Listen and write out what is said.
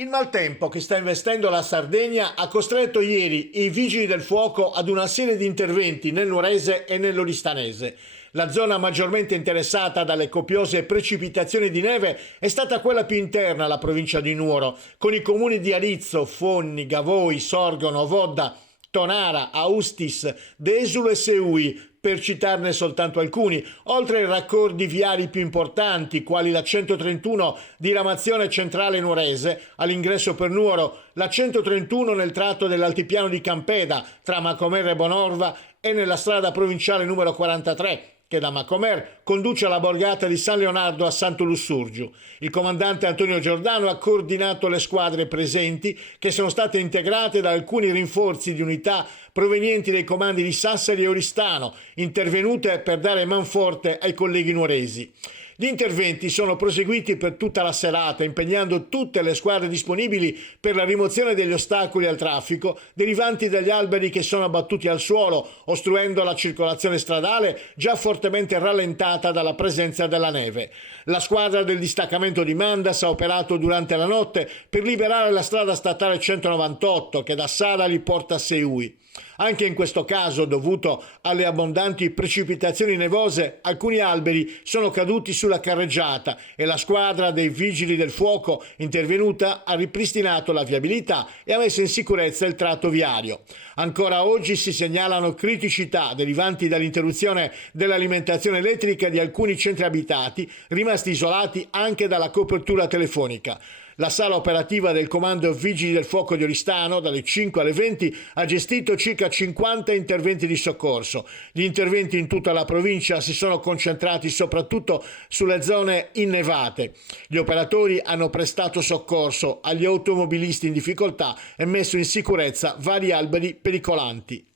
Il maltempo che sta investendo la Sardegna ha costretto ieri i vigili del fuoco ad una serie di interventi nel Nuorese e nell'Oristanese. La zona maggiormente interessata dalle copiose precipitazioni di neve è stata quella più interna alla provincia di Nuoro, con i comuni di Arizzo, Fonni, Gavoi, Sorgono, Vodda, Tonara, Austis, Desulo e Seui, per citarne soltanto alcuni, oltre ai raccordi viari più importanti, quali la 131 diramazione centrale nuorese all'ingresso per Nuoro, la 131 nel tratto dell'altipiano di Campeda tra Macomer e Bonorva e nella strada provinciale numero 43, che da Macomer conduce alla borgata di San Leonardo a Santo Lussurgiu. Il comandante Antonio Giordano ha coordinato le squadre presenti, che sono state integrate da alcuni rinforzi di unità provenienti dai comandi di Sassari e Oristano, intervenute per dare manforte ai colleghi nuoresi. Gli interventi sono proseguiti per tutta la serata, impegnando tutte le squadre disponibili per la rimozione degli ostacoli al traffico derivanti dagli alberi che sono abbattuti al suolo, ostruendo la circolazione stradale già fortemente rallentata dalla presenza della neve. La squadra del distaccamento di Mandas ha operato durante la notte per liberare la strada statale 198 che da Sadali porta a Seui. Anche in questo caso, dovuto alle abbondanti precipitazioni nevose, alcuni alberi sono caduti sulla carreggiata e la squadra dei vigili del fuoco intervenuta ha ripristinato la viabilità e ha messo in sicurezza il tratto viario. Ancora oggi si segnalano criticità derivanti dall'interruzione dell'alimentazione elettrica di alcuni centri abitati, rimasti isolati anche dalla copertura telefonica. La sala operativa del Comando Vigili del Fuoco di Oristano, dalle 5 alle 20, ha gestito circa 50 interventi di soccorso. Gli interventi in tutta la provincia si sono concentrati soprattutto sulle zone innevate. Gli operatori hanno prestato soccorso agli automobilisti in difficoltà e messo in sicurezza vari alberi pericolanti.